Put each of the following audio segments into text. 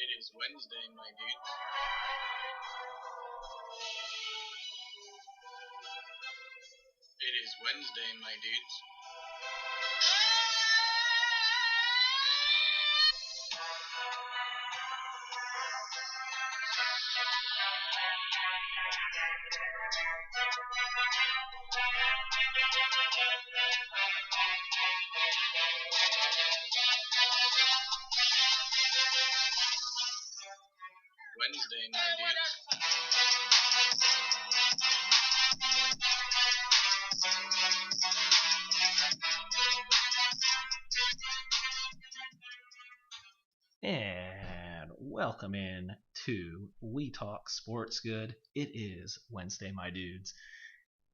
It is Wednesday, my dudes. It is Wednesday, my dudes. Wednesday, my dudes. And welcome in to We Talk Sports Good. It is Wednesday, my dudes.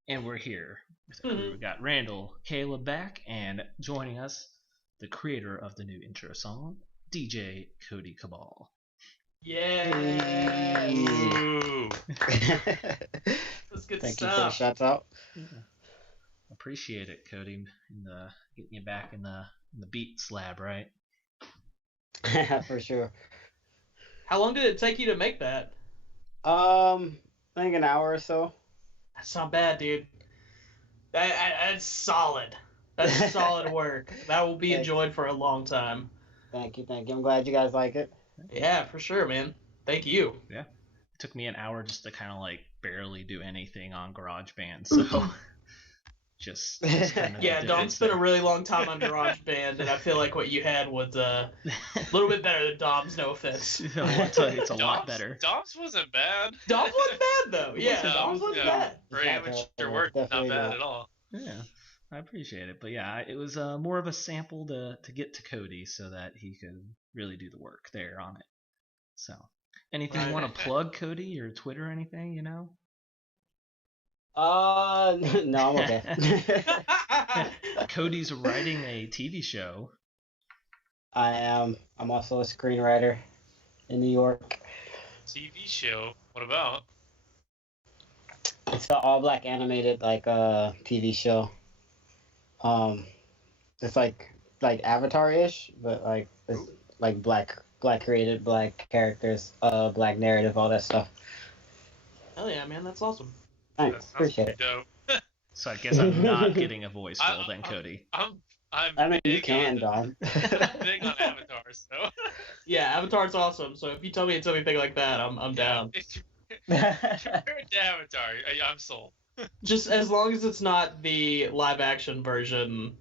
And we're here with the crew. We got Randall, Caleb back, and joining us, the creator of the new intro song, DJ Cody Cabal. Yeah. Ooh. That's good Thank you for the stuff. shout out. Yeah. Appreciate it, Cody, getting you back in the Beats lab, right? For sure. How long did it take you to make that? I think an hour or so. That's not bad, dude. That's solid. That's solid work. That will be Thanks. enjoyed for a long time. Thank you. I'm glad you guys like it. Yeah, for sure, man. Thank you. Yeah. It took me an hour just to kind of like barely do anything on GarageBand, so just kind of Yeah, Dom spent a really long time on GarageBand, and I feel like what you had was a little bit better than Dom's. No offense. It's a lot better. Dom's wasn't bad. Dom's wasn't bad though. Yeah, Dom's wasn't bad. For amateur work, not Definitely bad not. at all. Yeah, I appreciate it. But yeah, it was more of a sample to get to Cody so that he could really do the work there on it. So, anything you Right. want to plug, Cody, your Twitter or anything, you know? No, I'm okay. Cody's writing a TV show. I am. I'm also a screenwriter in New York. TV show. What about? It's an all black animated TV show. It's like Avatar-ish, but it's like black created, black characters, black narrative, all that stuff. Hell yeah, man, that's awesome. Thanks, That sounds appreciate pretty it. dope. So I guess I'm not getting a voice role then, Cody. I'm I mean, you big can, on, Don. big on avatars, so. Yeah, Avatar's awesome. So if you tell me it's anything like that, I'm down. If you're into Avatar, I'm sold. Just as long as it's not the live action version.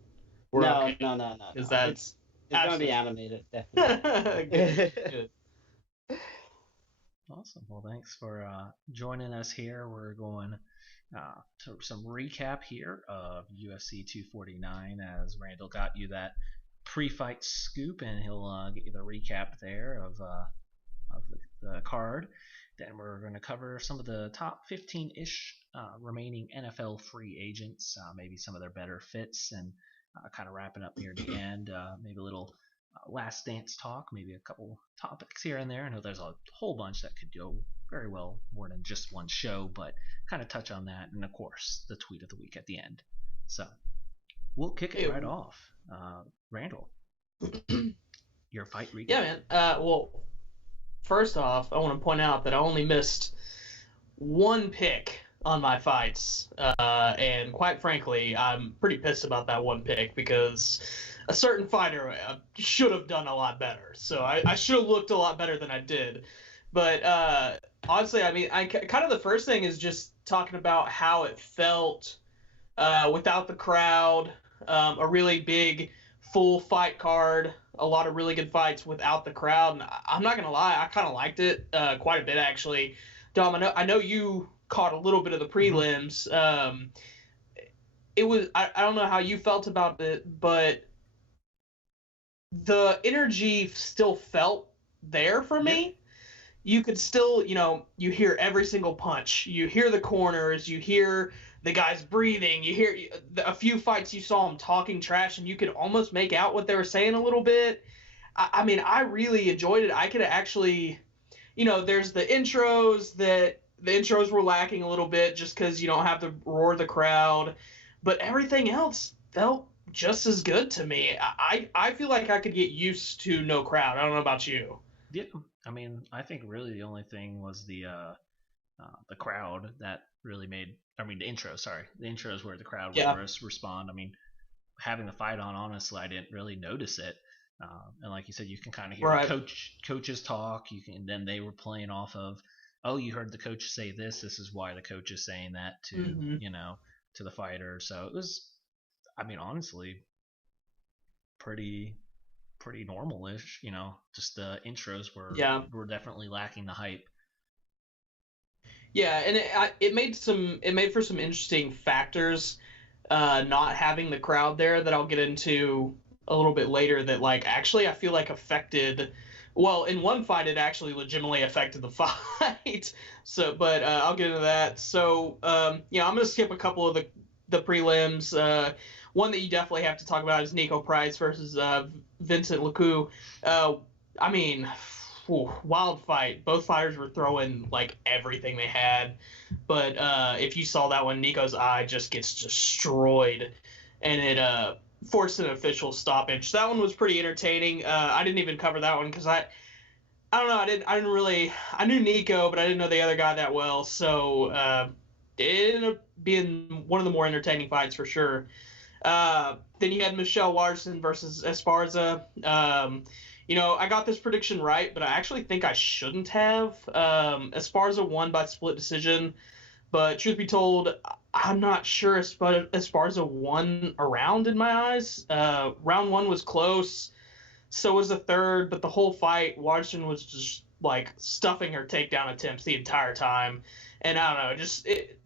We're No, okay. no. Because that's It's gonna be animated, definitely. good. Awesome. Well, thanks for joining us here. We're going to some recap here of UFC 249 as Randall got you that pre-fight scoop, and he'll get you the recap there of the card. Then we're going to cover some of the top 15-ish remaining NFL free agents, maybe some of their better fits, and kind of wrapping up near the end. Maybe a little last dance talk, maybe a couple topics here and there. I know there's a whole bunch that could go very well more than just one show, but kind of touch on that, and of course the tweet of the week at the end. So we'll kick it right off. Randall, your fight recap. Yeah, man. Well, first off, I want to point out that I only missed one pick on my fights, and quite frankly, I'm pretty pissed about that one pick because a certain fighter should have done a lot better. So I should have looked a lot better than I did. But honestly, I mean, kind of the first thing is just talking about how it felt without the crowd, a really big full fight card, a lot of really good fights without the crowd. And I'm not gonna lie, I kind of liked it quite a bit actually. Dom, I know you caught a little bit of the prelims. It was I don't know how you felt about it, but the energy still felt there for me. You could still, you hear every single punch. You hear the corners. You hear the guys breathing. You hear a few fights you saw them talking trash, and you could almost make out what they were saying a little bit. I mean, I really enjoyed it. I could actually, there's the intros that the intros were lacking a little bit just because you don't have the roar of the crowd. But everything else felt just as good to me. I feel like I could get used to no crowd. I don't know about you. Yeah, I mean, I think really the only thing was the crowd that really made. I mean, the intro. Sorry, the intro is where the crowd would Yeah. respond. I mean, having the fight on, honestly, I didn't really notice it. And like you said, you can kind of hear the Right. coaches talk. You can then they were playing off of, oh, you heard the coach say this. This is why the coach is saying that to Hmm. to the fighter. So it was, I mean, honestly, pretty normal-ish. Just the intros Yeah. were definitely lacking the hype. Yeah, and it made for some interesting factors, not having the crowd there that I'll get into a little bit later. That like actually I feel like affected. Well, in one fight it actually legitimately affected the fight. So, but I'll get into that. So, I'm gonna skip a couple of the prelims. One that you definitely have to talk about is Nico Price versus Vincent Lecoux. I mean, wild fight. Both fighters were throwing like everything they had, but if you saw that one, Nico's eye just gets destroyed, and it forced an official stoppage. That one was pretty entertaining. I didn't even cover that one because I don't know. I didn't really. I knew Nico, but I didn't know the other guy that well. So it ended up being one of the more entertaining fights for sure. Then you had Michelle Watterson versus Esparza. I got this prediction right, but I actually think I shouldn't have. Esparza won by split decision, but truth be told, I'm not sure Esparza won a round in my eyes. Round one was close, so was the third, but the whole fight, Watterson was just like stuffing her takedown attempts the entire time. And I don't know,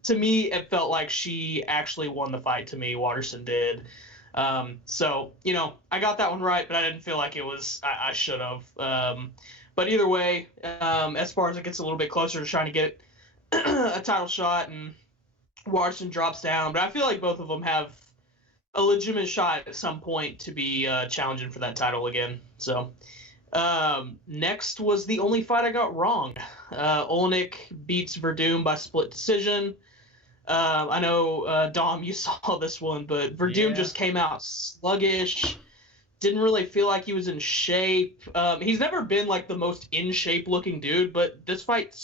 to me, it felt like she actually won the fight to me. Watterson did. I got that one right, but I didn't feel like it was, I should have. But either way, Esparza gets a little bit closer to trying to get a title shot, and Watterson drops down. But I feel like both of them have a legitimate shot at some point to be challenging for that title again. So next was the only fight I got wrong. Olenek beats Verdum by split decision. I know, Dom, you saw this one, but Verdum Yeah. just came out sluggish. Didn't really feel like he was in shape. He's never been like the most in shape looking dude, but this fight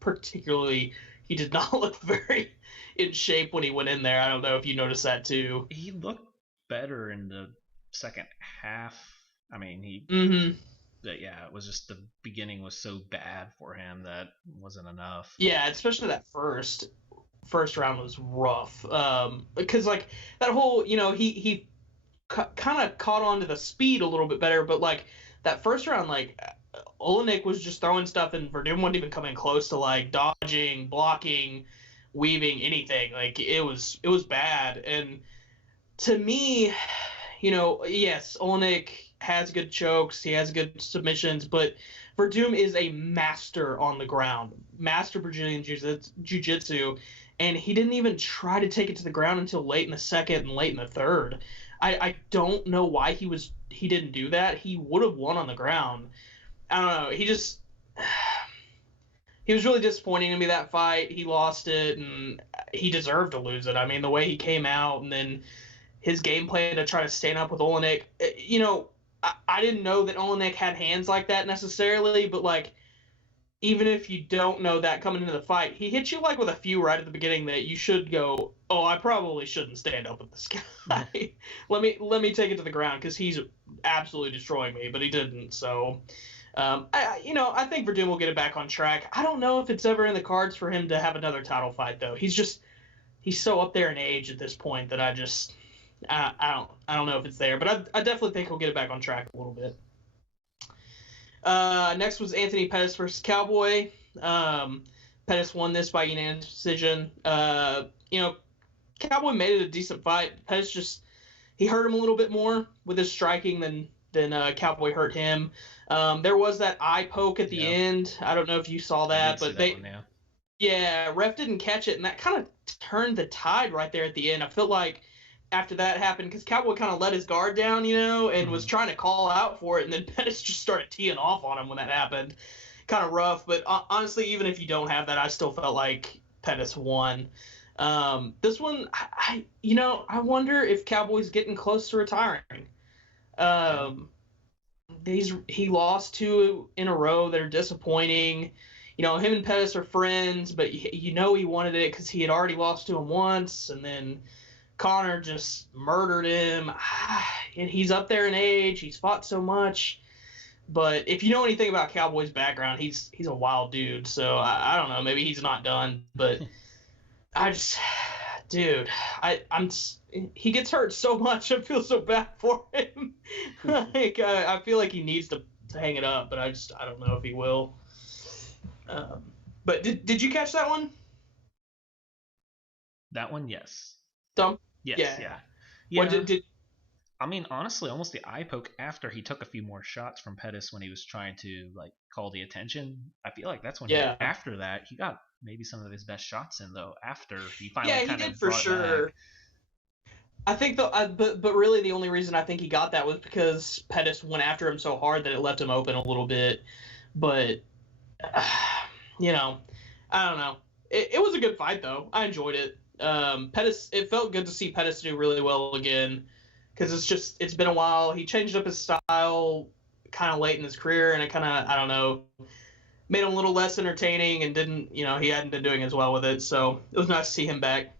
particularly, he did not look very in shape when he went in there. I don't know if you noticed that too. He looked better in the second half. I mean, Mm-hmm. but yeah, it was just the beginning was so bad for him that wasn't enough. Yeah, especially that first round was rough. Because like that whole, he kind of caught on to the speed a little bit better, but like that first round, like Olenek was just throwing stuff, and Verdum wasn't even coming close to like dodging, blocking, weaving, anything. Like it was bad. And to me, yes, Olenek has good chokes, he has good submissions, but Verdum is a master on the ground, master Brazilian jiu-jitsu, and he didn't even try to take it to the ground until late in the second and late in the third. I don't know why he didn't do that. He would have won on the ground. I don't know. He was really disappointing to me that fight. He lost it, and he deserved to lose it. I mean, the way he came out, and then his game plan to try to stand up with Olenek. I didn't know that Olenek had hands like that necessarily, but like even if you don't know that coming into the fight, he hit you like with a few right at the beginning that you should go, oh, I probably shouldn't stand up with this guy. let me take it to the ground because he's absolutely destroying me, but he didn't. So, I think Verdum will get it back on track. I don't know if it's ever in the cards for him to have another title fight though. He's so up there in age at this point that I don't know if it's there, but I definitely think he'll get it back on track a little bit. Next was Anthony Pettis versus Cowboy. Pettis won this by unanimous decision. Cowboy made it a decent fight. Pettis he hurt him a little bit more with his striking than Cowboy hurt him. There was that eye poke at the end. I don't know if you saw that, but ref didn't catch it, and that kind of turned the tide right there at the end. I felt like after that happened, because Cowboy kind of let his guard down, and was trying to call out for it, and then Pettis just started teeing off on him when that happened. Kind of rough, but honestly, even if you don't have that, I still felt like Pettis won. This one, I wonder if Cowboy's getting close to retiring. he lost 2 in a row that are disappointing. Him and Pettis are friends, but he wanted it because he had already lost to him once, and then Conor just murdered him. And he's up there in age. He's fought so much. But if you know anything about Cowboy's background, he's a wild dude. So I don't know. Maybe he's not done. But he gets hurt so much. I feel so bad for him. I feel like he needs to hang it up, but I don't know if he will. But did you catch that one? That one, yes. Dumb? Yes, Yeah. yeah. What did I mean, honestly, almost the eye poke after he took a few more shots from Pettis when he was trying to call the attention. I feel like that's when after that he got maybe some of his best shots in though. After he finally kind of for sure. Back. I think but really the only reason I think he got that was because Pettis went after him so hard that it left him open a little bit. But I don't know. It was a good fight though. I enjoyed it. Pettis. It felt good to see Pettis do really well again. Because it's been a while. He changed up his style kind of late in his career, and it kind of, I don't know, made him a little less entertaining and didn't, he hadn't been doing as well with it. So it was nice to see him back.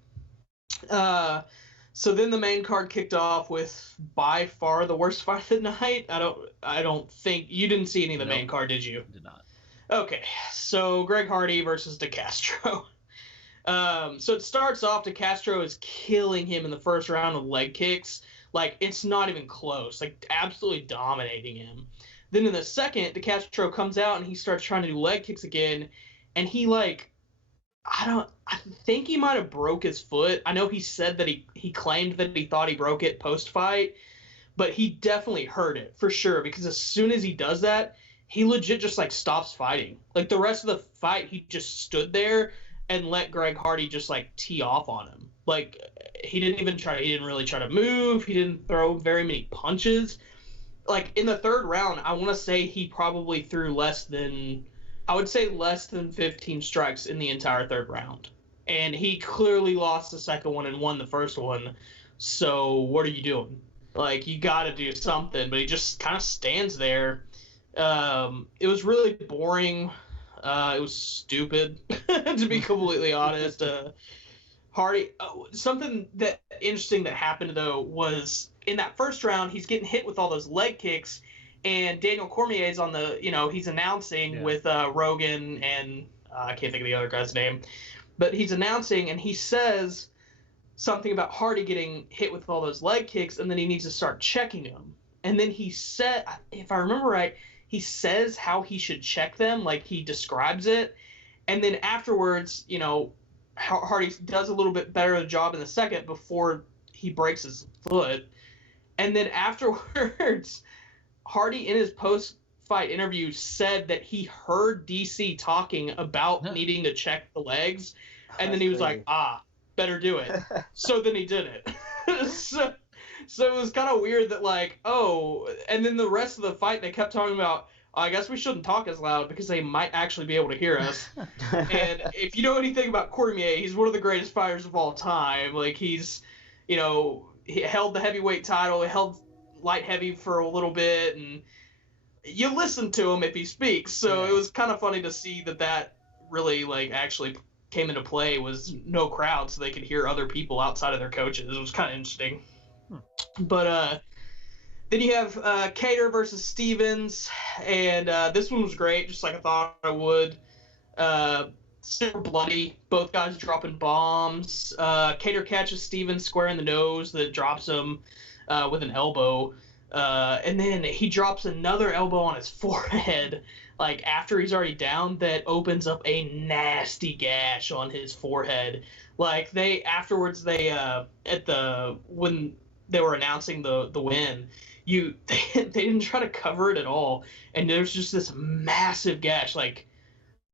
So then the main card kicked off with by far the worst fight of the night. I don't think you didn't see any of the main card, did you? Did not. Okay, so Greg Hardy versus DeCastro. So it starts off, DeCastro is killing him in the first round with leg kicks. It's not even close. Absolutely dominating him. Then in the second, DeCastro comes out and he starts trying to do leg kicks again, and he I think he might have broke his foot. I know he said that he claimed that he thought he broke it post-fight, but he definitely hurt it for sure, because as soon as he does that, he legit just stops fighting. The rest of the fight, he just stood there and let Greg Hardy just tee off on him. He didn't really try to move. He didn't throw very many punches. In the third round, I want to say he probably threw less than 15 strikes in the entire third round. And he clearly lost the second one and won the first one. So what are you doing? You got to do something. But he just kind of stands there. It was really boring. It was stupid, to be completely honest. Hardy, something that interesting that happened though was in that first round, he's getting hit with all those leg kicks, and Daniel Cormier's on the, he's announcing with Rogan and I can't think of the other guy's name, but he's announcing and he says something about Hardy getting hit with all those leg kicks, and then he needs to start checking them. And then he said, if I remember right, he says how he should check them, he describes it, and then afterwards, Hardy does a little bit better of a job in the second before he breaks his foot. And then afterwards, Hardy in his post-fight interview said that he heard DC talking about needing to check the legs. And then he was like, better do it. So then he did it. So it was kind of weird that and then the rest of the fight, they kept talking about, I guess we shouldn't talk as loud because they might actually be able to hear us. And if you know anything about Cormier, he's one of the greatest fighters of all time. He's, he held the heavyweight title, he held light heavy for a little bit, and you listen to him if he speaks. So it was kind of funny to see that really actually came into play, was no crowd, so they could hear other people outside of their coaches. It was kind of interesting. But then you have Kattar versus Stevens, and this one was great, just like I thought I would. Super bloody, both guys dropping bombs. Kattar catches Stevens square in the nose that drops him with an elbow, and then he drops another elbow on his forehead, after he's already down, that opens up a nasty gash on his forehead. When they were announcing the win, they didn't try to cover it at all, and there's just this massive gash, I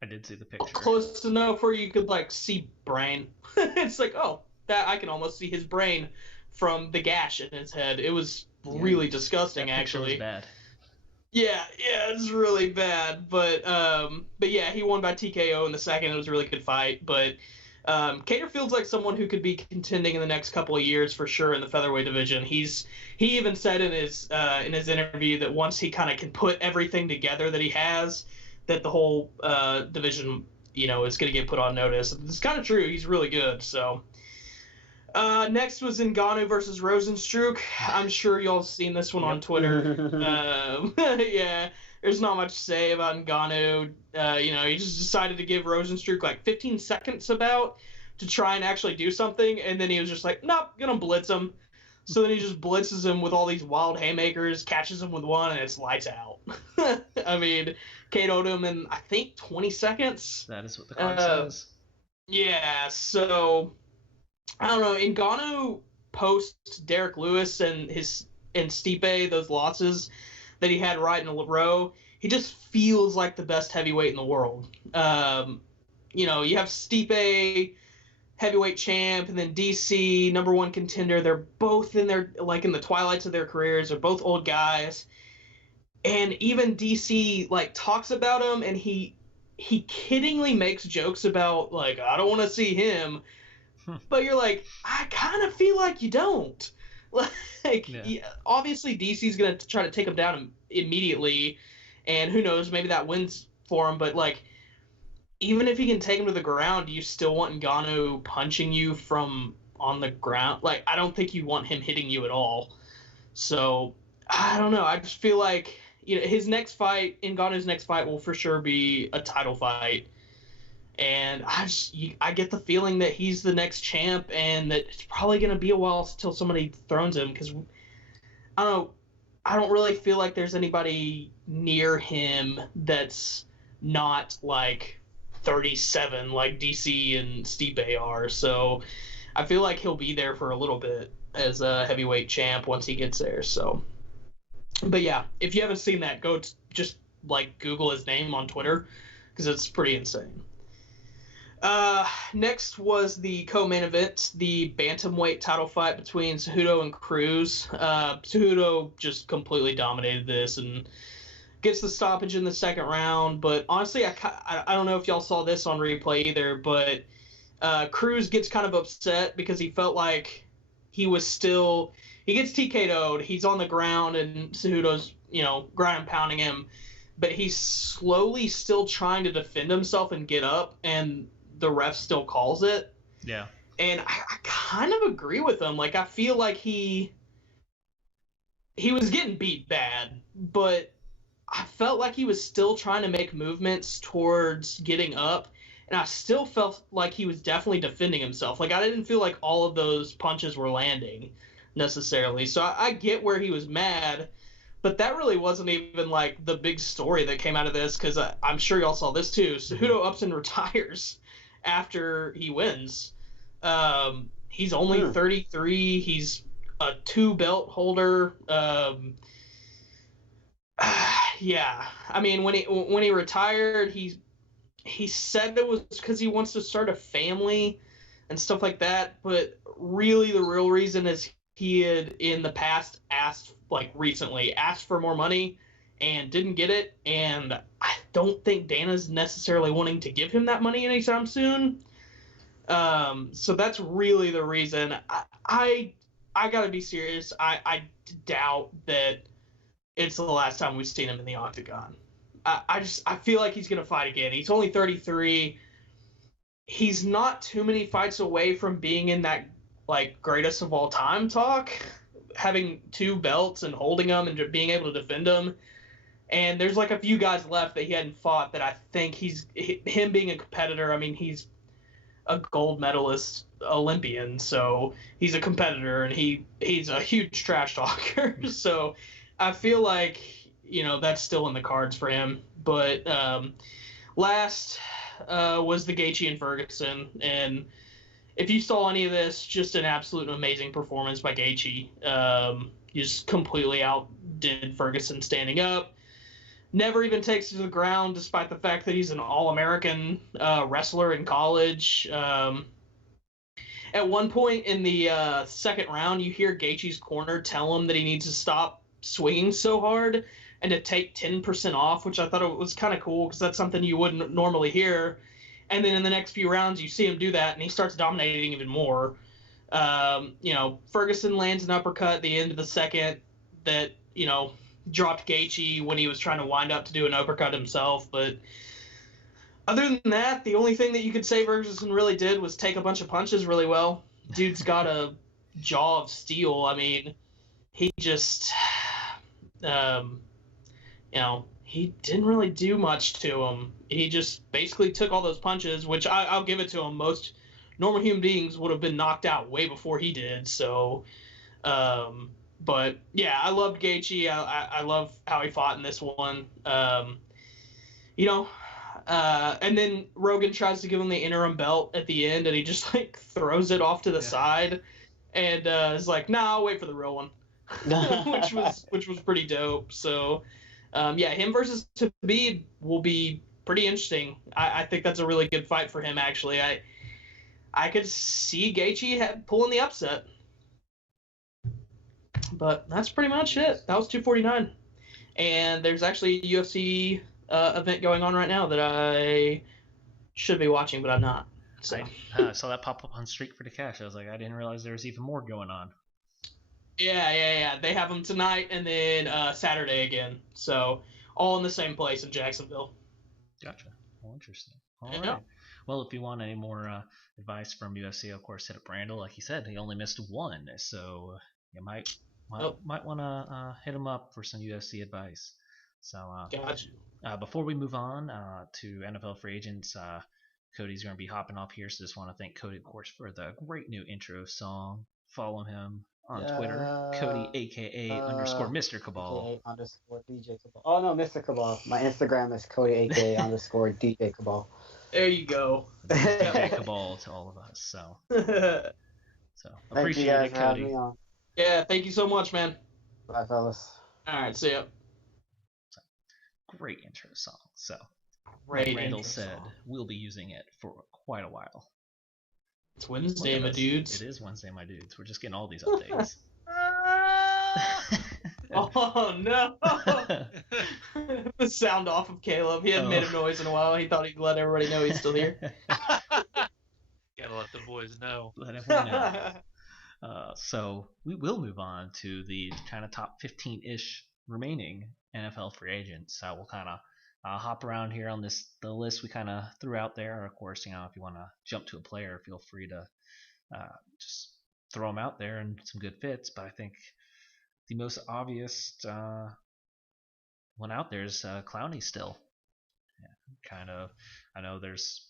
did see the picture. Close enough where you could see brain. It's that I can almost see his brain from the gash in his head. It was really disgusting, actually. Was bad. Yeah, it's really bad. But yeah, he won by TKO in the second. It was a really good fight. But Cater feels like someone who could be contending in the next couple of years for sure in the featherweight division. He even said in his interview that once he kind of can put everything together that he has, that the whole division, is going to get put on notice. It's kind of true. He's really good. So next was Ngannou versus Rozenstruik. I'm sure y'all have seen this one on Twitter. Yeah. There's not much to say about Ngannou. He just decided to give Rozenstruik like 15 seconds to try and actually do something, and then he was just like, nope, gonna blitz him. So then he just blitzes him with all these wild haymakers, catches him with one, and it's lights out. I mean, KO'd him in, I think, 20 seconds. That is what the card says. Yeah, so, I don't know, Ngannou post Derek Lewis and Stipe, those losses that he had right in a row, he just feels like the best heavyweight in the world. You have Stipe, heavyweight champ, and then DC, number one contender. They're both in the twilights of their careers. They're both old guys. And even DC, talks about him, and he kiddingly makes jokes about, I don't want to see him. But you're like, I kind of feel like you don't. Obviously DC's going to try to take him down immediately, and who knows, maybe that wins for him, but even if he can take him to the ground, do you still want Ngannou punching you from on the ground? I don't think you want him hitting you at all. So, I don't know. I just feel like, Ngannou's next fight will for sure be a title fight. And I get the feeling that he's the next champ, and that it's probably going to be a while until somebody thrones him, because I don't really feel like there's anybody near him that's not 37 like DC and Stipe are. So I feel like he'll be there for a little bit as a heavyweight champ once he gets there. So, but yeah, if you haven't seen that, go just Google his name on Twitter, because it's pretty insane. Next was the co-main event, the bantamweight title fight between Cejudo and Cruz. Cejudo just completely dominated this and gets the stoppage in the second round. But honestly, I don't know if y'all saw this on replay either, but Cruz gets kind of upset because he felt like he gets TKO'd, he's on the ground, and Cejudo's, ground and pounding him, but he's slowly still trying to defend himself and get up, and the ref still calls it. Yeah. And I kind of agree with him. I feel like he was getting beat bad, but I felt like he was still trying to make movements towards getting up, and I still felt like he was definitely defending himself. I didn't feel like all of those punches were landing necessarily. So I get where he was mad, but that really wasn't even the big story that came out of this, because I'm sure y'all saw this too. Cejudo ups and retires after he wins. He's only 33. He's a 2-belt holder. Yeah. I mean, when he retired, he said it was because he wants to start a family and stuff like that. But really, the real reason is he had in the past recently asked for more money and didn't get it, and I don't think Dana's necessarily wanting to give him that money anytime soon. So that's really the reason. I gotta be serious. I doubt that it's the last time we've seen him in the octagon. I feel like he's gonna fight again. He's only 33. He's not too many fights away from being in that greatest of all time talk, having 2 belts and holding them and being able to defend them. And there's a few guys left that he hadn't fought that I think him being a competitor. I mean, he's a gold medalist Olympian, so he's a competitor, and he's a huge trash talker. So I feel like, that's still in the cards for him. But last was the Gaethje and Ferguson, and if you saw any of this, just an absolute amazing performance by Gaethje. He just completely outdid Ferguson standing up. Never even takes it to the ground, despite the fact that he's an All-American wrestler in college. At one point in the second round, you hear Gaethje's corner tell him that he needs to stop swinging so hard and to take 10% off, which I thought it was kind of cool, because that's something you wouldn't normally hear. And then in the next few rounds, you see him do that, and he starts dominating even more. Ferguson lands an uppercut at the end of the second that, dropped Gaethje when he was trying to wind up to do an uppercut himself. But other than that, the only thing that you could say Ferguson really did was take a bunch of punches really well. Dude's got a jaw of steel. I mean, he just, he didn't really do much to him. He just basically took all those punches, which I'll give it to him. Most normal human beings would have been knocked out way before he did. So, but yeah, I loved Gaethje. I love how he fought in this one. And then Rogan tries to give him the interim belt at the end, and he just throws it off to the side, and is like, "Nah, I'll wait for the real one," which was pretty dope. So, him versus Khabib will be pretty interesting. I think that's a really good fight for him. Actually, I could see Gaethje pulling the upset. But that's pretty much it. That was 249. And there's actually a UFC event going on right now that I should be watching, but I'm not. So. I saw that pop up on Streak for the Cash. I was like, I didn't realize there was even more going on. Yeah. They have them tonight and then Saturday again. So all in the same place in Jacksonville. Gotcha. Well, interesting. All right. Well, if you want any more advice from UFC, of course, hit up Randall. Like he said, he only missed one, so you might want to hit him up for some UFC advice. So, gotcha. Before we move on to NFL free agents, Cody's going to be hopping off here, so just want to thank Cody, of course, for the great new intro song. Follow him on Twitter, Cody, aka underscore Mr. Cabal. AKA underscore DJ Cabal. Oh no, Mr. Cabal. My Instagram is Cody, aka underscore DJ Cabal. There you go. DJ Cabal to all of us. So appreciate it, Cody. Yeah, thank you so much, man. Bye, fellas. All right, see ya. Great intro song. So, like Randall said, we'll be using it for quite a while. It's Wednesday, my dudes. It is Wednesday, my dudes. We're just getting all these updates. Oh, no. The sound off of Caleb. He hadn't made a noise in a while. He thought he'd let everybody know he's still here. Gotta let the boys know. Let everyone know. So we will move on to the kind of top 15-ish remaining NFL free agents. So we'll kind of hop around here on the list we kind of threw out there. Of course, if you want to jump to a player, feel free to just throw them out there and some good fits. But I think the most obvious one out there is Clowney still. Yeah, kind of. I know there's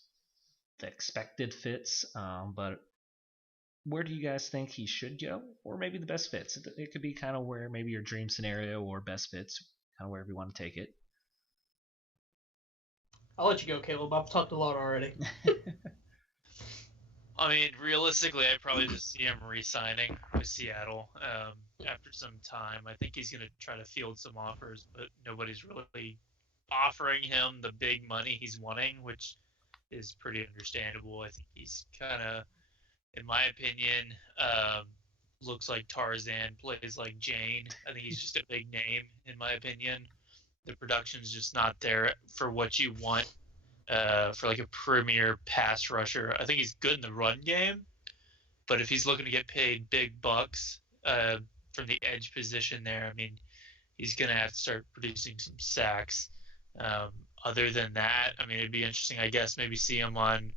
the expected fits, but where do you guys think he should go, or maybe the best fits? It could be kind of where maybe your dream scenario or best fits, kind of wherever you want to take it. I'll let you go, Caleb. I've talked a lot already. I mean, realistically, I'd probably just see him re-signing with Seattle after some time. I think he's going to try to field some offers, but nobody's really offering him the big money he's wanting, which is pretty understandable. I think he's kind of, in my opinion, looks like Tarzan, plays like Jane. I think he's just a big name, in my opinion. The production's just not there for what you want for like a premier pass rusher. I think he's good in the run game, but if he's looking to get paid big bucks from the edge position there, I mean, he's going to have to start producing some sacks. Other than that, I mean, it'd be interesting, I guess, maybe see him on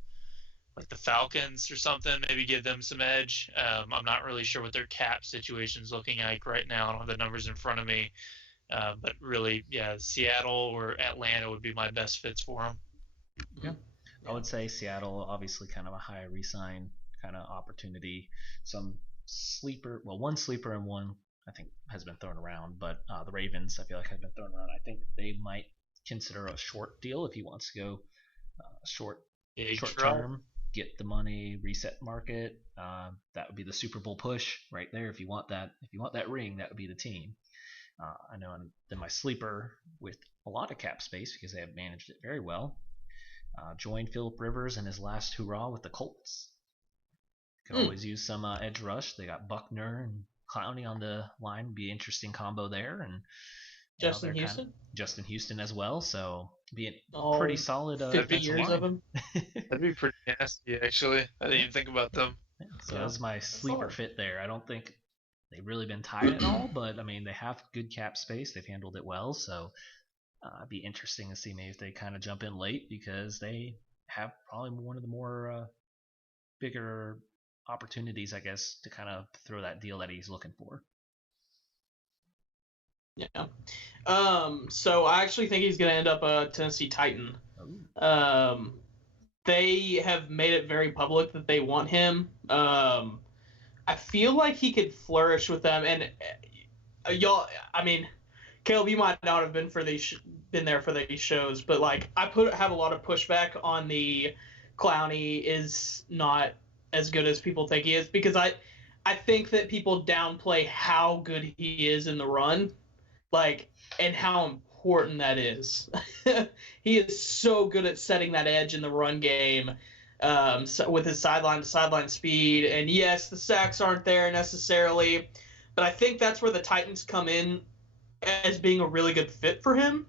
like the Falcons or something, maybe give them some edge. I'm not really sure what their cap situation's looking like right now. I don't have the numbers in front of me. But really, yeah, Seattle or Atlanta would be my best fits for him. Yeah. I would say Seattle, obviously kind of a high re-sign kind of opportunity. Some sleeper, well, one sleeper and one I think has been thrown around, but the Ravens I feel like have been thrown around. I think they might consider a short deal if he wants to go short term, get the money, reset market. That would be the Super Bowl push right there. If you want that ring, that would be the team. I know, and then my sleeper with a lot of cap space because they have managed it very well. Joined Phillip Rivers in his last hurrah with the Colts. Could always use some edge rush. They got Buckner and Clowney on the line. Be an interesting combo there. And Justin Houston? Justin Houston as well, so be a Oh, pretty solid 50 defensive years line. of him. That'd be pretty nasty, actually. I didn't even think about them. Yeah, so Yeah. that's my sleeper solid. fit there. I don't think they've really been tied at all, but I mean they have good cap space. They've handled it well, so it'd be interesting to see maybe if they kind of jump in late because they have probably one of the more bigger opportunities, I guess, to kind of throw that deal that he's looking for. Yeah. So I actually think he's going to end up a Tennessee Titan. They have made it very public that they want him. I feel like he could flourish with them, and y'all. I mean, Caleb, you might not have been been there for these shows, but like I have a lot of pushback on the Clowney is not as good as people think he is, because I think that people downplay how good he is in the run, like, and how important that is. He is so good at setting that edge in the run game, so with his sideline to sideline speed. And yes, the sacks aren't there necessarily, but I think that's where the Titans come in as being a really good fit for him.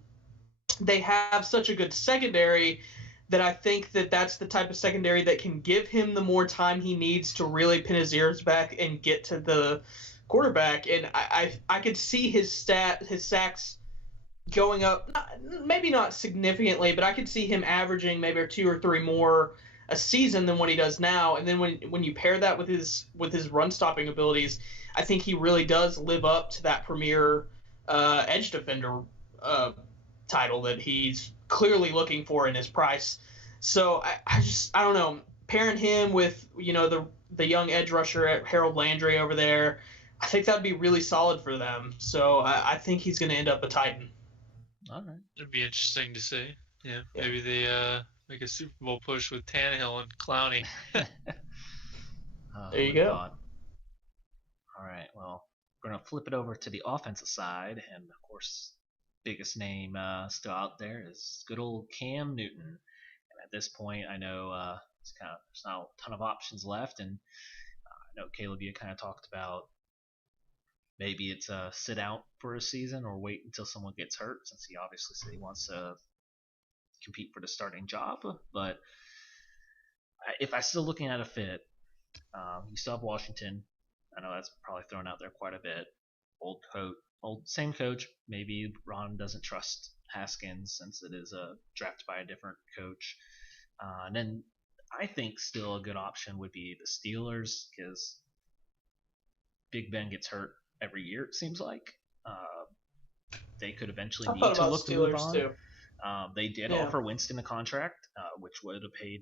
They have such a good secondary that I think that that's the type of secondary that can give him the more time he needs to really pin his ears back and get to the quarterback. And I could see his sacks going up, maybe not significantly, but I could see him averaging maybe 2 or 3 more a season than what he does now. And then when you pair that with his run stopping abilities, I think he really does live up to that premier edge defender title that he's clearly looking for in his price. So I don't know, pairing him with, you know, the young edge rusher at Harold Landry over there, I think that'd be really solid for them. So I think he's going to end up a Titan. All right. It'd be interesting to see. Yeah, maybe they make a Super Bowl push with Tannehill and Clowney. There you go. All right, well, we're going to flip it over to the offensive side, and of course, biggest name still out there is good old Cam Newton. And at this point, I know there's not a ton of options left, and I know Caleb, you kind of talked about maybe it's sit out for a season or wait until someone gets hurt, since he obviously said he wants to compete for the starting job. But if I'm still looking at a fit, you still have Washington. I know that's probably thrown out there quite a bit. Same coach. Maybe Ron doesn't trust Haskins since it is drafted by a different coach. And then I think still a good option would be the Steelers, because Big Ben gets hurt every year, it seems like. They could eventually need to look to move on. Too. They did offer Winston a contract, which would have paid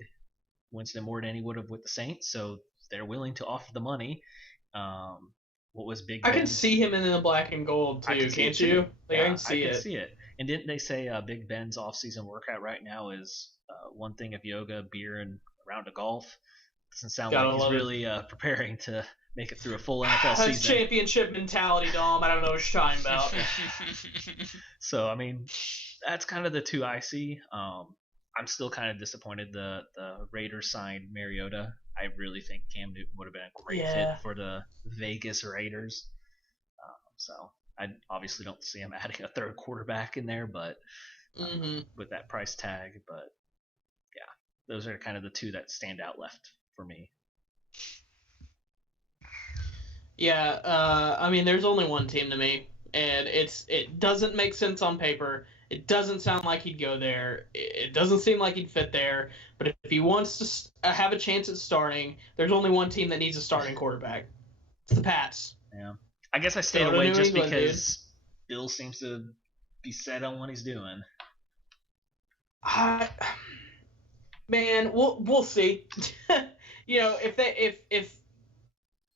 Winston more than he would have with the Saints, so they're willing to offer the money. What was Big Ben? I can see him in the black and gold too, can't you? Like, yeah, I can see it. And didn't they say Big Ben's off-season workout right now is one thing of yoga, beer, and a round of golf? Doesn't sound like he's really preparing to make it through a full NFL season. That's championship mentality, Dom. I don't know what you're talking about. So, I mean, that's kind of the two I see. I'm still kind of disappointed the Raiders signed Mariota. I really think Cam Newton would have been a great fit for the Vegas Raiders. So I obviously don't see him adding a third quarterback in there, but with that price tag. But yeah, those are kind of the two that stand out left for me. Yeah, I mean, there's only one team to me, and it doesn't make sense on paper. It doesn't sound like he'd go there. It doesn't seem like he'd fit there. But if he wants to have a chance at starting, there's only one team that needs a starting quarterback. It's the Pats. Yeah. I guess I stayed away just because Bill seems to be set on what he's doing. Man, we'll see. You know,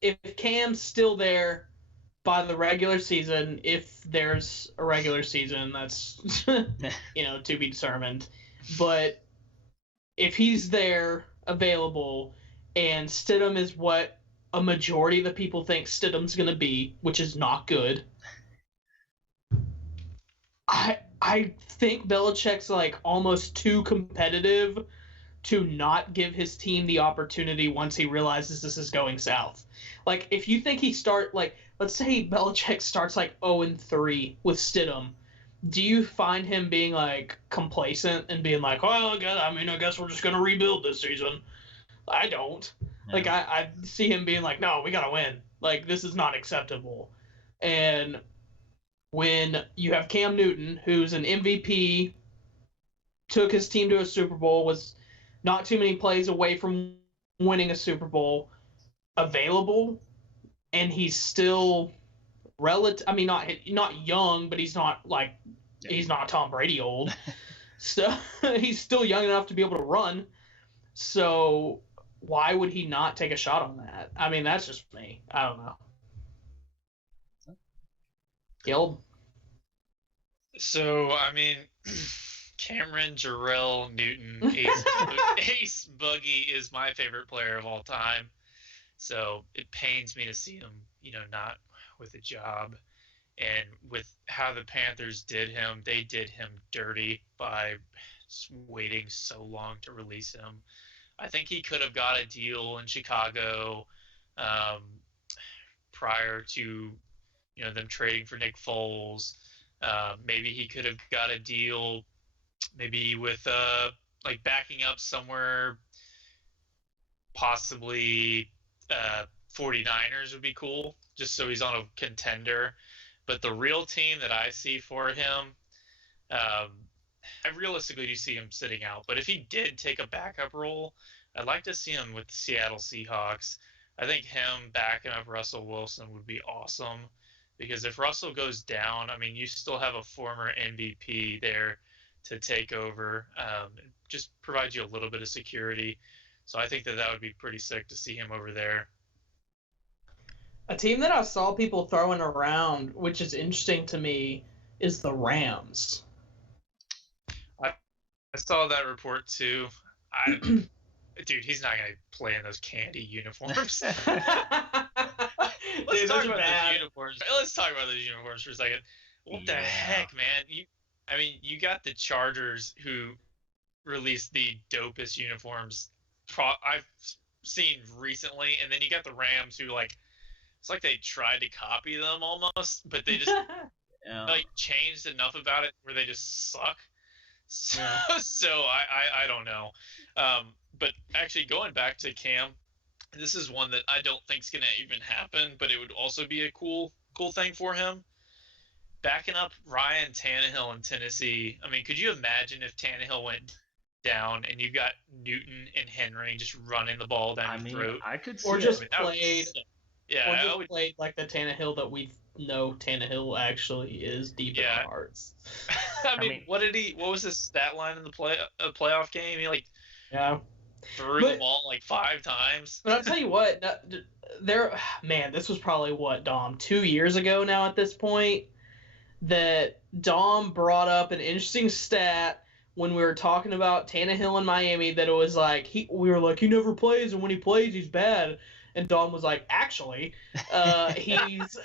if Cam's still there by the regular season, if there's a regular season, that's to be determined. But if he's there, available, and Stidham is what a majority of the people think Stidham's going to be, which is not good, I think Belichick's like almost too competitive to not give his team the opportunity once he realizes this is going south. Like, if you think let's say Belichick starts like 0-3 with Stidham, do you find him being like complacent and being like, well, I guess we're just gonna rebuild this season? I don't. Yeah. Like I see him being like, no, we gotta win. Like this is not acceptable. And when you have Cam Newton, who's an MVP, took his team to a Super Bowl, was not too many plays away from winning a Super Bowl, available, and he's still not young, but he's not like he's not Tom Brady old. So he's still young enough to be able to run. So why would he not take a shot on that? I mean, that's just me. I don't know. Caleb? So, I mean, Cameron Jarrell Newton, Ace Boogie is my favorite player of all time. So it pains me to see him, not with a job. And with how the Panthers did him, they did him dirty by waiting so long to release him. I think he could have got a deal in Chicago prior to them trading for Nick Foles. Maybe he could have got a deal maybe with like backing up somewhere, possibly 49ers would be cool, just so he's on a contender. But the real team that I see for him, I realistically do see him sitting out. But if he did take a backup role, I'd like to see him with the Seattle Seahawks. I think him backing up Russell Wilson would be awesome. Because if Russell goes down, I mean, you still have a former MVP there to take over, just provide you a little bit of security. So I think that would be pretty sick to see him over there. A team that I saw people throwing around, which is interesting to me, is the Rams. I saw that report too. Dude, he's not going to play in those candy uniforms. Let's talk about those uniforms. Let's talk about those uniforms for a second. What the heck, man? You got the Chargers who released the dopest uniforms I've seen recently, and then you got the Rams who it's like they tried to copy them almost, but they just changed enough about it where they just suck. So, I don't know. But actually going back to Cam, this is one that I don't think is going to even happen, but it would also be a cool thing for him. Backing up Ryan Tannehill in Tennessee. I mean, could you imagine if Tannehill went down and you got Newton and Henry just running the ball down your throat? I could see or it. just played played like the Tannehill that we know Tannehill actually is deep in our hearts. I mean, what was his stat line in the playoff game? He threw the ball 5 times. But I'll tell you what, this was probably Dom, 2 years ago now at this point, that Dom brought up an interesting stat when we were talking about Tannehill in Miami, that it was we were like, he never plays, and when he plays, he's bad. And Dom was like, actually, he's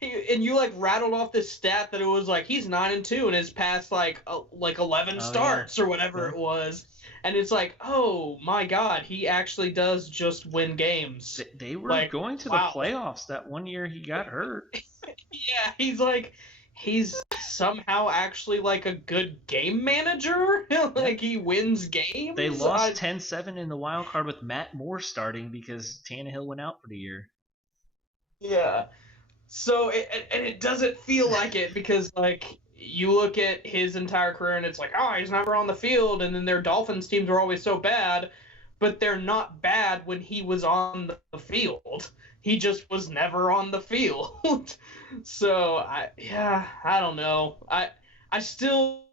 and you rattled off this stat that it was he's 9-2 in his past 11 starts or whatever it was. And it's oh my God, he actually does just win games. They were going to the playoffs that one year he got hurt. Yeah, he's somehow actually a good game manager. He wins games. They lost 10-7 in the wild card with Matt Moore starting because Tannehill went out for the year. Yeah. So it doesn't feel like it because you look at his entire career and it's he's never on the field, and then their Dolphins teams are always so bad, but they're not bad when he was on the field. He just was never on the field. So I don't know. I still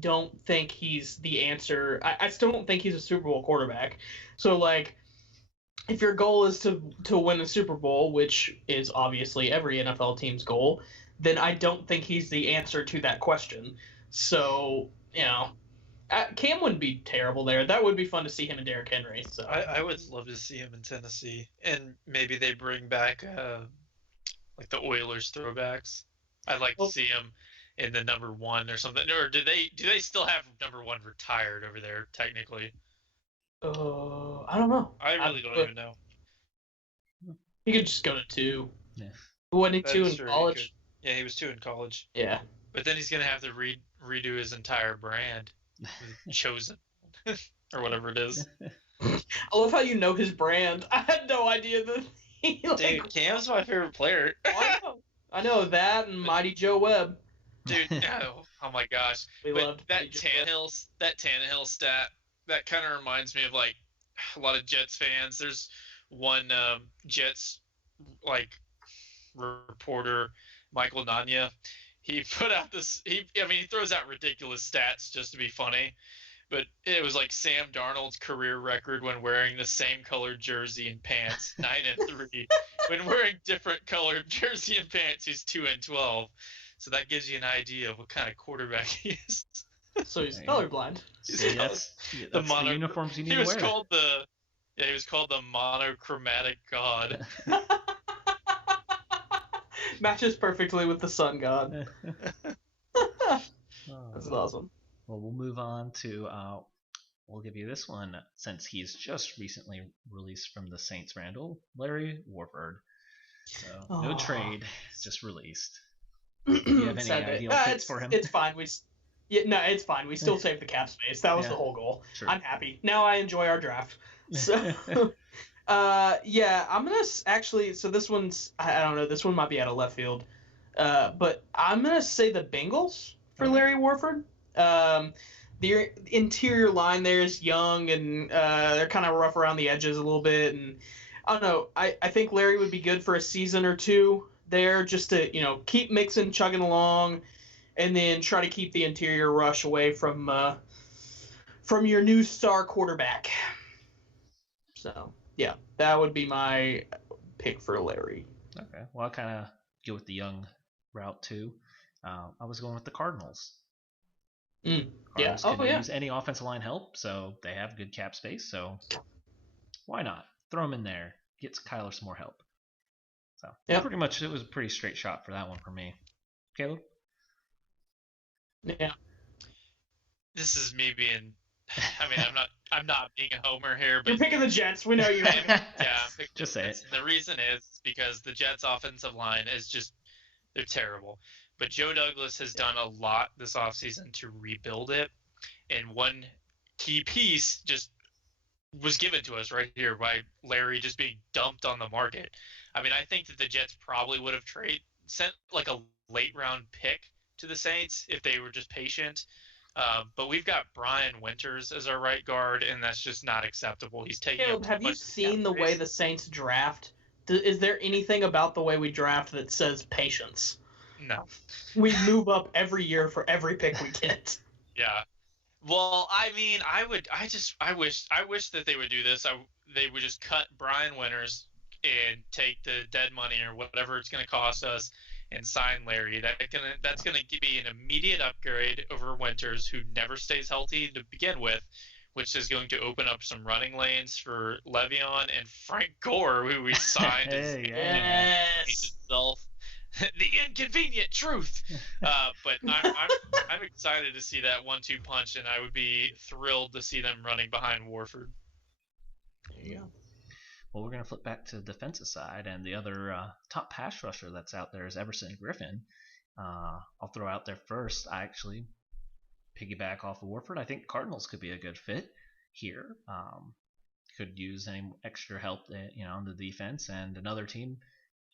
don't think he's the answer. I still don't think he's a Super Bowl quarterback. So if your goal is to win a Super Bowl, which is obviously every NFL team's goal, then I don't think he's the answer to that question. So, Cam wouldn't be terrible there. That would be fun to see him and Derrick Henry. So I would love to see him in Tennessee, and maybe they bring back the Oilers throwbacks. I'd like to see him in the number 1 or something. Or do they still have number 1 retired over there technically? I don't know. I really don't even know. He could just go to 2. Yeah. Wasn't he 2 in college? Yeah, he was 2 in college. Yeah. but then he's gonna have to redo his entire brand, Chosen, or whatever it is. I love how you know his brand. I had no idea that he Dude, Cam's my favorite player. I know that and Mighty Joe Webb. Dude, oh my gosh. We But loved that Mighty Joe Webb. Tannehill stat, that kind of reminds me of like a lot of Jets fans. There's one Jets like reporter, Michael Nanya. He put out this. He throws out ridiculous stats just to be funny. But it was like Sam Darnold's career record when wearing the same colored jersey and pants, 9-3. When wearing different colored jersey and pants, he's 2-12. So that gives you an idea of what kind of quarterback he is. So he's colorblind. See, that's the uniforms you need to wear. He was called the monochromatic god. Matches perfectly with the sun god. That's awesome. Well, we'll move on to, we'll give you this one since he's just recently released from the Saints, Randall. Larry Warford. So, no trade, just released. Do you have any ideal fits for him? It's fine. It's fine. We still saved the cap space. That was the whole goal. Sure. I'm happy. Now I enjoy our draft. So, I'm going to actually, so this one's, I don't know, this one might be out of left field. But I'm going to say the Bengals for Larry Warford. The interior line there is young and they're kind of rough around the edges a little bit, and I don't know. I think Larry would be good for a season or two there, just to keep Mixon chugging along, and then try to keep the interior rush away from your new star quarterback. So yeah, that would be my pick for Larry. Okay, well I'll kind of go with the young route too. I was going with the Cardinals. Yeah. Can use any offensive line help, so they have good cap space. So why not throw them in there? Get Kyler some more help. So pretty much, it was a pretty straight shot for that one for me. Caleb? Yeah. This is me being. I mean, I'm not being a homer here, but you're picking the Jets. We know you. Yeah, just say it. The reason is because the Jets' offensive line is they're terrible. But Joe Douglas has done a lot this offseason to rebuild it, and one key piece just was given to us right here by Larry just being dumped on the market. I mean, I think that the Jets probably would have sent like a late round pick to the Saints if they were just patient. But we've got Brian Winters as our right guard, and that's just not acceptable. He's taking. Caleb, have you seen the way the Saints draft? Is there anything about the way we draft that says patience? No. We move up every year for every pick we get. Yeah. Well, I mean, I wish that they would do this. They would just cut Brian Winters and take the dead money or whatever it's going to cost us and sign Larry. That's going to be an immediate upgrade over Winters, who never stays healthy to begin with, which is going to open up some running lanes for Le'Veon and Frank Gore, who we signed himself. The inconvenient truth. But I'm excited to see that 1-2 punch, and I would be thrilled to see them running behind Warford. There you go. Well, we're going to flip back to the defensive side, and the other top pass rusher that's out there is Everson Griffin. I'll throw out there first. I actually piggyback off of Warford. I think Cardinals could be a good fit here. Could use any extra help, on the defense, and another team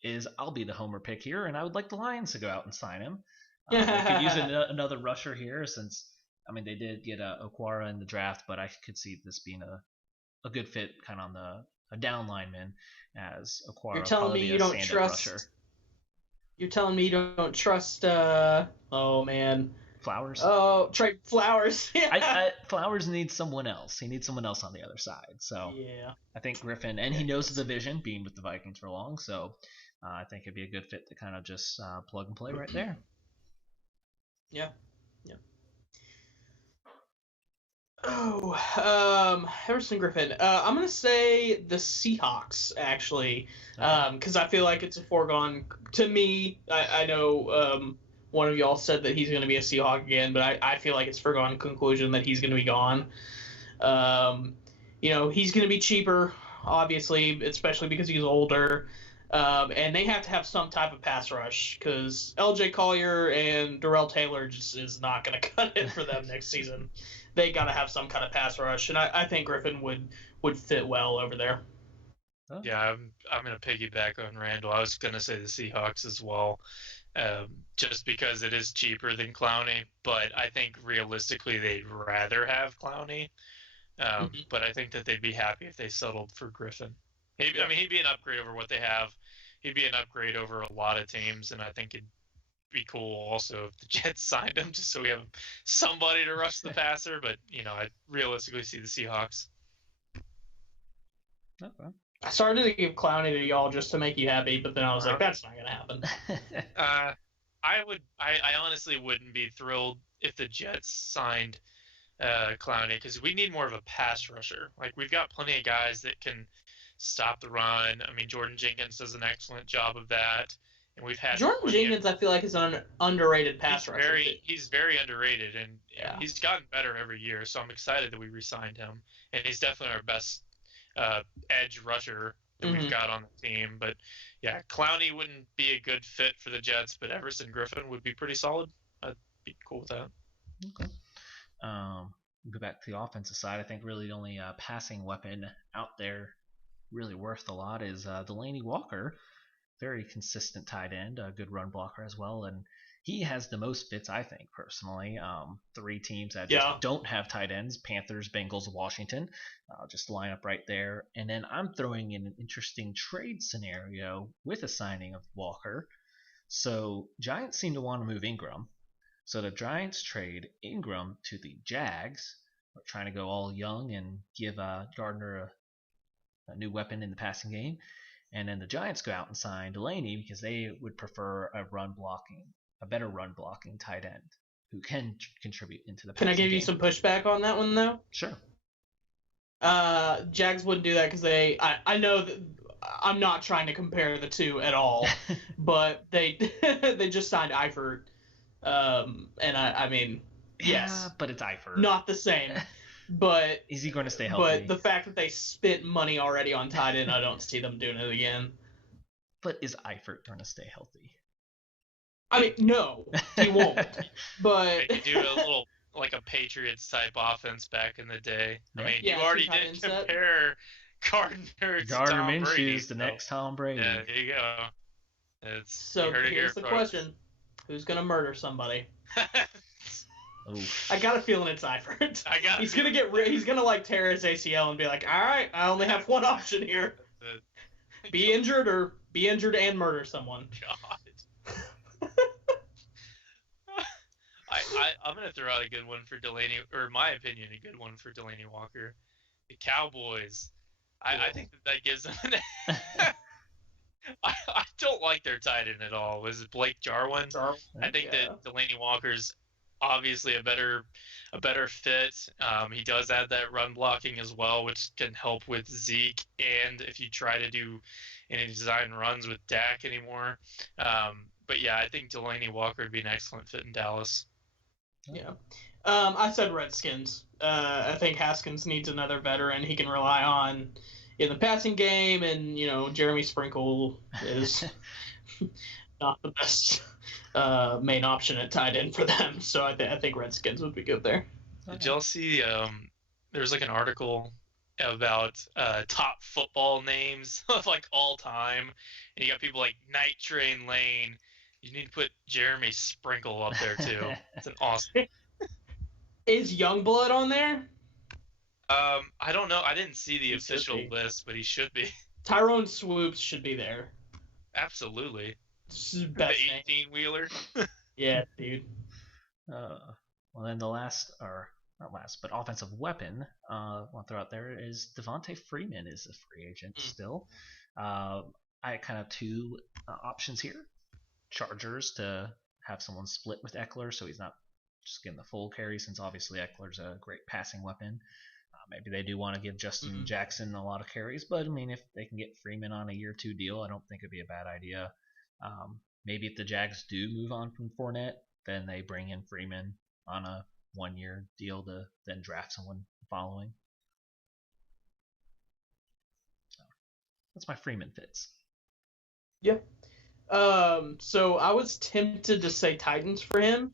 is I'll be the homer pick here, and I would like the Lions to go out and sign him. They could use another rusher here, since they did get Okwara in the draft, but I could see this being a good fit, kind of on a down lineman, as Okwara. You're telling me you don't trust. Rusher. You're telling me you don't trust. Oh man. Flowers. Oh, Trey Flowers. Flowers needs someone else. He needs someone else on the other side. So yeah, I think Griffin, and he knows the division, being with the Vikings for long. So I think it'd be a good fit to kind of just plug and play right there. Yeah. Oh, Everson Griffin. I'm gonna say the Seahawks actually, because I feel like it's a foregone to me. I know one of y'all said that he's gonna be a Seahawk again, but I feel like it's foregone conclusion that he's gonna be gone. He's gonna be cheaper, obviously, especially because he's older. And they have to have some type of pass rush because L.J. Collier and Darrell Taylor just is not going to cut it for them next season. They got to have some kind of pass rush, and I think Griffin would fit well over there. Yeah, I'm gonna piggyback on Randall. I was gonna say the Seahawks as well, just because it is cheaper than Clowney. But I think realistically they'd rather have Clowney. But I think that they'd be happy if they settled for Griffin. I mean, he'd be an upgrade over what they have. He'd be an upgrade over a lot of teams, and I think it'd be cool also if the Jets signed him just so we have somebody to rush the passer. But I realistically see the Seahawks. Okay. I started to give Clowney to y'all just to make you happy, but then I was like, that's not gonna happen. I honestly wouldn't be thrilled if the Jets signed Clowney because we need more of a pass rusher. Like we've got plenty of guys that can stop the run. I mean, Jordan Jenkins does an excellent job of that, and we've had Jordan Jenkins. I feel like is an underrated pass rusher. He's very underrated, and he's gotten better every year. So I'm excited that we re-signed him, and he's definitely our best edge rusher that we've got on the team. But yeah, Clowney wouldn't be a good fit for the Jets, but Everson Griffin would be pretty solid. I'd be cool with that. Okay. Go back to the offensive side. I think really the only passing weapon out there really worth a lot is Delanie Walker. Very consistent tight end, a good run blocker as well, and he has the most fits, I think, personally. 3 teams that just don't have tight ends: Panthers, Bengals, Washington. Just line up right there. And then I'm throwing in an interesting trade scenario with a signing of Walker. So Giants seem to want to move Ingram. So the Giants trade Ingram to the Jags. We're trying to go all young and give Gardner a new weapon in the passing game. And then the Giants go out and sign Delanie because they would prefer a better run blocking tight end who can contribute into the passing game. Can I give you some pushback on that one though? Sure. Jags wouldn't do that because I know that I'm not trying to compare the two at all, but they just signed Eifert, and I mean, yes, but it's Eifert. Not the same. But is he going to stay healthy? But the fact that they spent money already on tight end, I don't see them doing it again. But is Eifert going to stay healthy? I mean, no, he won't. But do a little like a Patriots type offense back in the day. I mean, you already did compare Gardner to Tom Brady. Minshew's the next Tom Brady. Yeah, there you go. So here's the question: who's going to murder somebody? Oof. I got a feeling it's Eifert. He's gonna like tear his ACL and be like, all right, I only have one option here: be injured and murder someone. God. I'm gonna throw out a good one for Delanie, or in my opinion, a good one for Delanie Walker. The Cowboys. I think that gives them. I don't like their tight end at all. Was it Blake Jarwin? I think that Delanie Walker's obviously a better fit. He does add that run blocking as well, which can help with Zeke, and if you try to do any design runs with Dak anymore. But yeah, I think Delanie Walker would be an excellent fit in Dallas. Yeah. I said Redskins. I think Haskins needs another veteran he can rely on in the passing game, and Jeremy Sprinkle is not the best main option at tight end for them. So I think Redskins would be good there. Did y'all see? There's like an article about top football names of like all time, and you got people like Night Train Lane. You need to put Jeremy Sprinkle up there too. It's an awesome. Is Youngblood on there? I don't know. I didn't see the official list, but he should be. Tyrone Swoops should be there. Absolutely. This is best the 18-wheeler. Yeah, dude. Well, then the last, or not last, but offensive weapon I want to throw out there is Devontae Freeman is a free agent still. I had kind of 2 options here. Chargers to have someone split with Eckler so he's not just getting the full carry, since obviously Eckler's a great passing weapon. Maybe they do want to give Justin Jackson a lot of carries, but I mean, if they can get Freeman on a year 2 deal, I don't think it'd be a bad idea. Maybe if the Jags do move on from Fournette, then they bring in Freeman on a 1-year deal to then draft someone following. So that's my Freeman fits. Yeah. So I was tempted to say Titans for him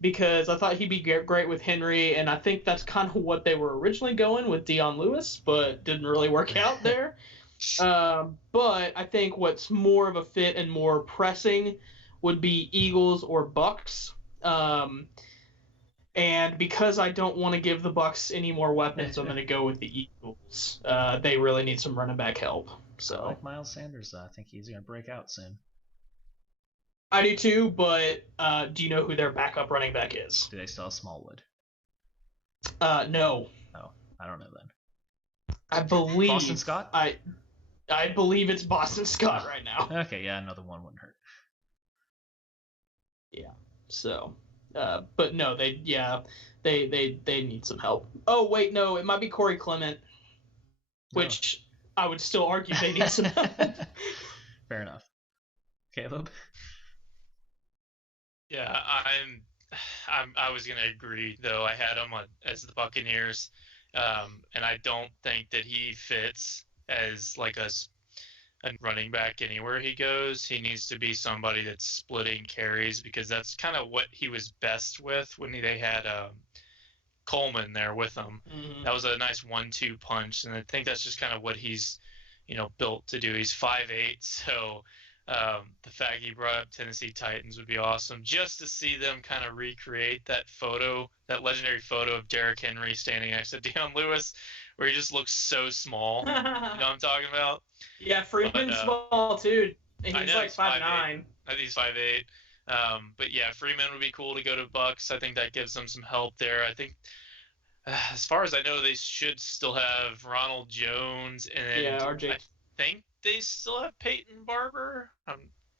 because I thought he'd be great with Henry, and I think that's kind of what they were originally going with Dion Lewis, but didn't really work out there. But I think what's more of a fit and more pressing would be Eagles or Bucks. And because I don't want to give the Bucks any more weapons, I'm going to go with the Eagles. They really need some running back help. I So like Miles Sanders. I think he's going to break out soon. I do too, but do you know who their backup running back is? Do they still have Smallwood? No. Oh, I don't know then. I believe Boston Scott? I believe it's Boston Scott right now. Okay, yeah, another one wouldn't hurt. So, but no, they need some help. Oh wait, no, it might be Corey Clement, which I would still argue they need some help. Fair enough. Caleb? Yeah, I was gonna agree though. I had him as the Buccaneers, and I don't think that he fits as like a running back anywhere he goes. He needs to be somebody that's splitting carries because that's kind of what he was best with when they had Coleman there with him. Mhm. That was a nice 1-2 punch, and I think that's just kind of what he's built to do. He's 5'8", so. The fact he brought up Tennessee Titans would be awesome, just to see them kind of recreate that legendary photo of Derrick Henry standing next to Dion Lewis, where he just looks so small. You know what I'm talking about? Yeah, Freeman's small too. And I he's know like he's 5'9". I think he's 5'8". But yeah, Freeman would be cool to go to Bucks. I think that gives them some help there. I think, as far as I know, they should still have Ronald Jones and RJ. I think they still have Peyton Barber.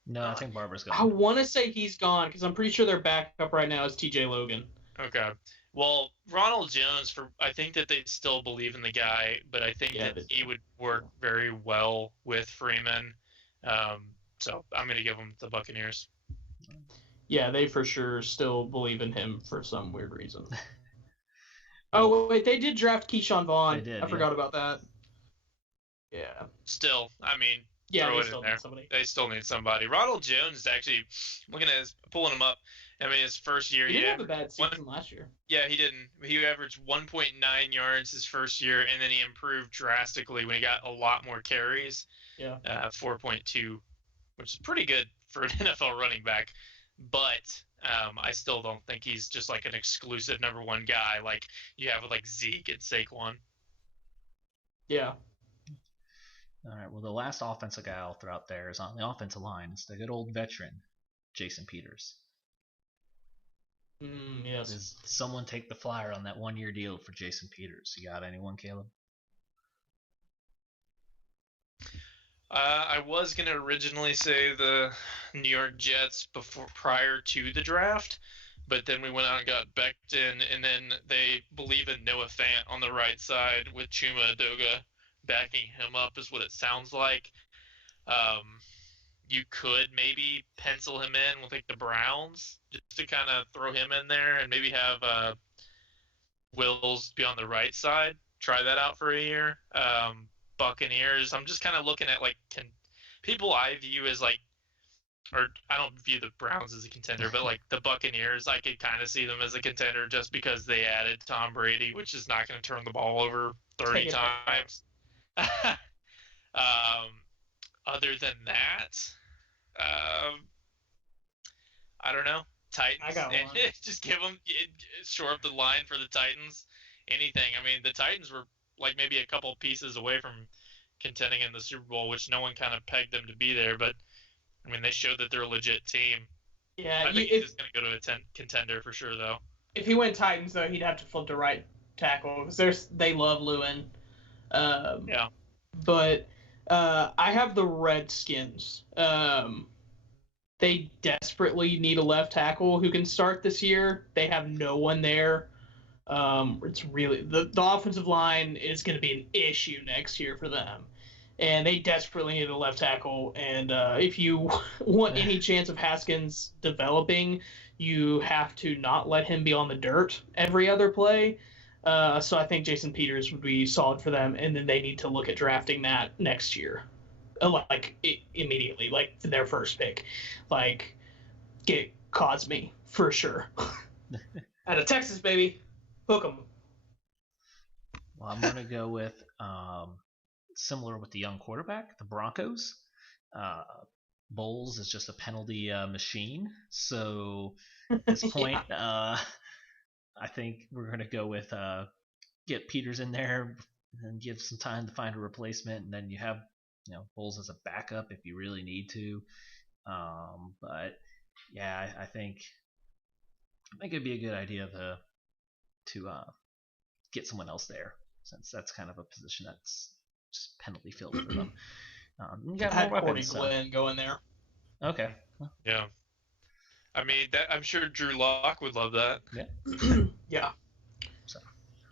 No, I think Barber's I gone. want to say he's gone because I'm pretty sure their backup right now is T.J. Logan. Okay. Well, Ronald Jones, I think that they still believe in the guy, but I think that he would work very well with Freeman. So I'm going to give him the Buccaneers. Yeah, they for sure still believe in him for some weird reason. Oh, wait, they did draft Keyshawn Vaughn. They did, I forgot about that. Yeah. Still, I mean, Yeah, throw they it still in there. need somebody. They still need somebody. Ronald Jones, actually, looking at pulling him up, I mean, his first year, He didn't have a bad season last year. Yeah, he didn't. He averaged 1.9 yards his first year, and then he improved drastically when he got a lot more carries. Yeah. 4.2, which is pretty good for an NFL running back. But I still don't think he's just like an exclusive number one guy like you have with like Zeke and Saquon. Yeah. All right, well, the last offensive guy I'll throw out there is on the offensive line. It's the good old veteran, Jason Peters. Yes. Does someone take the flyer on that 1-year deal for Jason Peters? You got anyone, Caleb? I was gonna originally say the New York Jets prior to the draft, but then we went out and got Becton, and then they believe in Noah Fant on the right side with Chuma Edoga backing him up, is what it sounds like. You could maybe pencil him in with like the Browns just to kind of throw him in there, and maybe have Wills be on the right side. Try that out for a year. Buccaneers, I'm just kind of looking at like people I view as like, or I don't view the Browns as a contender, but like the Buccaneers, I could kind of see them as a contender just because they added Tom Brady, which is not going to turn the ball over 30 times. Other than that, I don't know. Titans. I got one. Just shore up the line for the Titans. Anything. I mean, the Titans were like maybe a couple pieces away from contending in the Super Bowl, which no one kind of pegged them to be there. But I mean, they showed that they're a legit team. Yeah, I think he's just going to go to a contender for sure, though. If he went Titans, though, he'd have to flip to right tackle because they love Lewin. Yeah. But I have the Redskins. They desperately need a left tackle who can start this year. They have no one there. It's really the offensive line is going to be an issue next year for them, and they desperately need a left tackle. And if you want any chance of Haskins developing, you have to not let him be on the dirt every other play. So I think Jason Peters would be solid for them, and then they need to look at drafting that next year. immediately, like their first pick. Like, get Cosme for sure. Out of Texas, baby, hook 'em. Well, I'm going to go with similar with the young quarterback, the Broncos. Bowles is just a penalty machine. So at this point, I think we're going to go with get Peters in there and give some time to find a replacement, and then you have Bowles as a backup if you really need to. But yeah, I think it'd be a good idea to get someone else there, since that's kind of a position that's just penalty filled for them. You got had more Corey weapons, so. Glenn go in there. Okay. Yeah. I mean, I'm sure Drew Lock would love that. Yeah. Yeah. So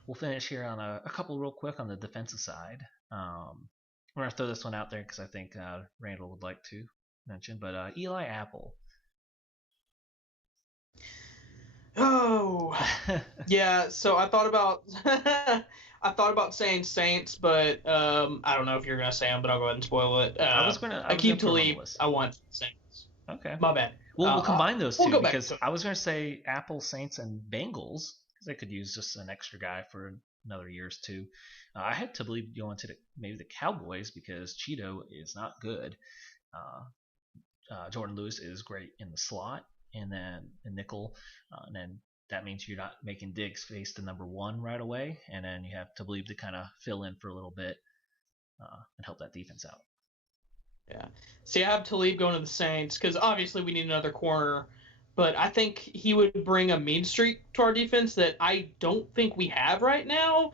we'll finish here on a couple real quick on the defensive side. We're gonna throw this one out there because I think Randall would like to mention, but Eli Apple. Oh, yeah. So I thought about saying Saints, but I don't know if you're gonna say them, but I'll go ahead and spoil it. Akeem Talib. I want Saints. Okay. My bad. We'll combine those two because back. I was gonna say Apple, Saints, and Bengals because they could use just an extra guy for another year's two. I had to believe going to maybe the Cowboys because Cheeto is not good. Jordan Lewis is great in the slot and then in nickel, and then that means you're not making Diggs face the number one right away, and then you have Talib to kind of fill in for a little bit and help that defense out. Yeah. See, I have Talib going to the Saints because obviously we need another corner, but I think he would bring a mean streak to our defense that I don't think we have right now.